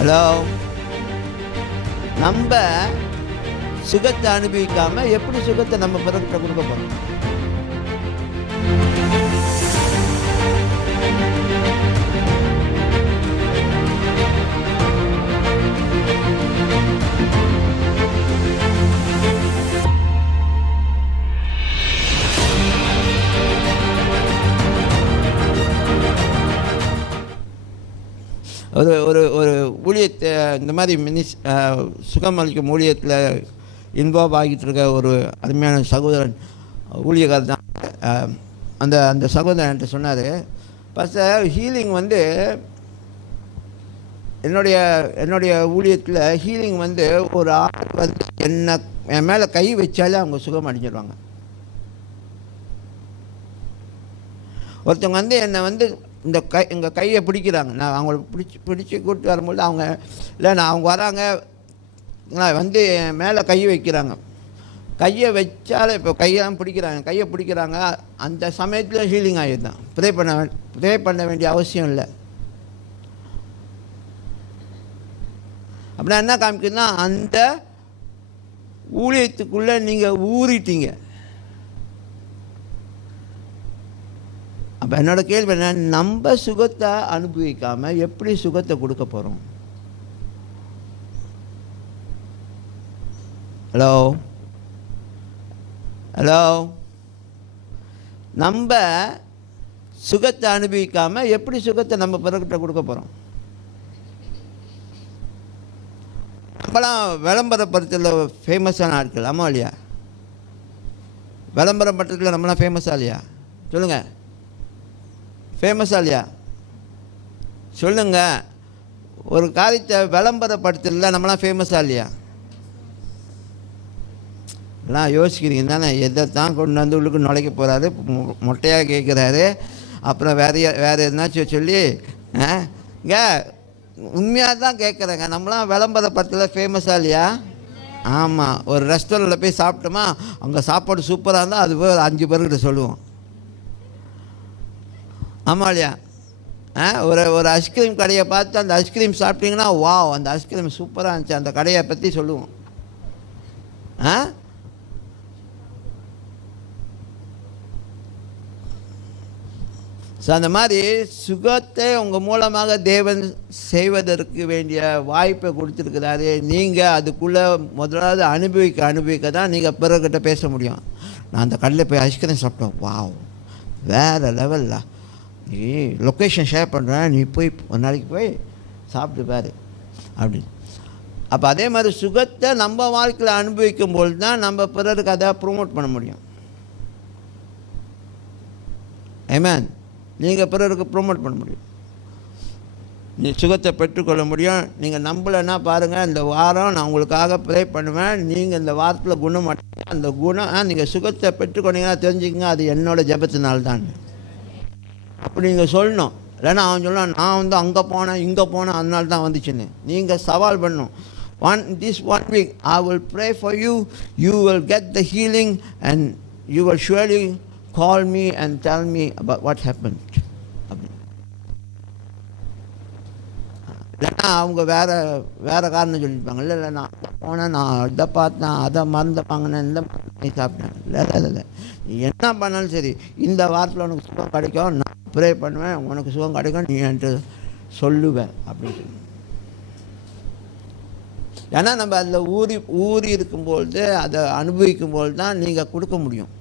Hello, நம்ம சுகத்தை அனுபவிக்காம எப்படி சுகத்தை நம்ம பிறர்கிட்ட கொடுக்க போறோம்? ஒரு ஒரு ஒரு ஊழியத்தை இந்த மாதிரி சுகம் அளிக்கும் ஊழியத்தில் இன்வால்வ் ஆகிட்டு இருக்க ஒரு அருமையான சகோதரன் ஊழியக்காரர் தான். அந்த அந்த சகோதரன் என்கிட்ட சொன்னார், ஃபஸ்ட்டு ஹீலிங் வந்து என்னுடைய ஊழியத்தில் ஹீலிங் வந்து ஒரு ஆள் வந்து என் மேலே கை வச்சாலே அவங்க சுகம் அடைஞ்சிடுவாங்க. ஒருத்தவங்க வந்து என்னை வந்து எங்கள் கையை பிடிக்கிறாங்க, நான் அவங்கள பிடிச்சி கூப்பிட்டு வரும்போது அவங்க அவங்க வராங்க வந்து என் மேலே கை வைக்கிறாங்க. கையை வச்சாலே இப்போ கையெல்லாம் பிடிக்கிறாங்க, அந்த சமயத்தில் ஹீலிங் ஆகிடுதான். ப்ரே பண்ண வேண்டிய அவசியம் இல்லை. அப்படின்னா என்ன காமிக்குதுன்னா, அந்த ஊழியத்துக்குள்ளே நீங்கள் ஊறிட்டீங்க. அப்போ என்னோட கேள்வி என்ன, நம்ம சுகத்தை அனுபவிக்காமல் எப்படி சுகத்தை கொடுக்க போகிறோம்? ஹலோ ஹலோ, நம்ம சுகத்தை அனுபவிக்காமல் எப்படி சுகத்தை நம்ம பிறர்கிட்ட கொடுக்க போகிறோம்? நம்மளாம் விளம்பரப்படுத்தல ஃபேமஸான ஆட்கள், ஆமாம் இல்லையா? விளம்பரம் பட்டத்தில் நம்மளாம் ஃபேமஸாக இல்லையா? சொல்லுங்கள், ஃபேமஸாக இல்லையா? சொல்லுங்கள். ஒரு காரியத்தை விளம்பரப்படுத்தல நம்மளாம் ஃபேமஸாக இல்லையா? எல்லாம் யோசிக்கிறீங்க தானே, எதை தான் கொண்டு வந்து உள்ளுக்கு நுழைக்க போகிறாரு, மொட்டையாக கேட்குறாரு, அப்புறம் வேறு எதுனாச்சும் சொல்லி இங்கே உண்மையாக தான் கேட்குறேங்க. நம்மளாம் விளம்பரப்படுத்தல ஃபேமஸாக இல்லையா? ஆமாம். ஒரு ரெஸ்டாரண்ட்டில் போய் சாப்பிட்டோமா, அங்கே சாப்பாடு சூப்பராக இருந்தால் அது போய் ஒரு 5 பேர்கிட்ட சொல்லுவோம், ஆமாம் இல்லையா? ஒரு ஐஸ்கிரீம் கடையை பார்த்து அந்த ஐஸ்கிரீம் சாப்பிட்டீங்கன்னா, வாவ் அந்த ஐஸ்கிரீம் சூப்பராக இருந்துச்சு, அந்த கடையை பற்றி சொல்லுவோம். ஸோ அந்த மாதிரி சுகத்தை உங்கள் மூலமாக தேவன் செய்வதற்கு வேண்டிய வாய்ப்பை கொடுத்துருக்கிறாரு. நீங்கள் அதுக்குள்ளே முதலாவது அனுபவிக்க தான் நீங்கள் பிறர்கிட்ட பேச முடியும். நான் அந்த கடையில் போய் ஐஸ்கிரீம் சாப்பிட்டேன், வாவ் வேறு லெவலில், நீ லொக்கேஷன் ஷேர் பண்ணுறேன், நீ போய் ஒரு நாளைக்கு போய் சாப்பிட்டு பாரு அப்படின்னு. அப்போ அதே மாதிரி சுகத்தை நம்ம வாழ்க்கையில் அனுபவிக்கும் போது தான் நம்ம பிறருக்கு அதை ப்ரொமோட் பண்ண முடியும். ஆமென். நீங்கள் பிறருக்கு ப்ரொமோட் பண்ண முடியும், நீ சுகத்தை பெற்றுக்கொள்ள முடியும். நீங்கள் நம்பலைன்னா பாருங்கள், இந்த வாரம் நான் உங்களுக்காக ப்ரே பண்ணுவேன், நீங்கள் இந்த வாரத்தில் குணமாட்டீங்க. அந்த குணம் நீங்கள் சுகத்தை பெற்றுக்கொண்டீங்கன்னா தெரிஞ்சுக்கங்க, அது என்னோட ஜெபத்தினால்தான். அப்படி நீங்கள் சொல்லணும். இல்லைன்னா அவன் சொல்லலாம், நான் வந்து அங்கே போனேன் இங்கே போனேன் அதனால தான் வந்துச்சுன்னு. நீங்கள் சவால் பண்ணணும். This one week I will pray for you, you will get the healing and you will surely call me and tell me about what happened. இல்லைன்னா அவங்க வேறு காரணம் சொல்லியிருப்பாங்க. இல்லை நான் போனேன், நான் இதை பார்த்தேன், அதை மறந்து வாங்கினேன், இந்த மாதிரி சாப்பிட்டேன். இல்லை என்ன பண்ணாலும் சரி, இந்த வாரத்தில் உனக்கு சுகம் கிடைக்கும், நான் ப்ரே பண்ணுவேன், உனக்கு சுகம் கிடைக்கும், நீ என்கிட்ட சொல்லுவேன் அப்படின்னு சொல்லி. ஏன்னா நம்ம அதில் ஊறி இருக்கும்பொழுது, அதை அனுபவிக்கும்பொழுது தான் நீங்கள் கொடுக்க முடியும்.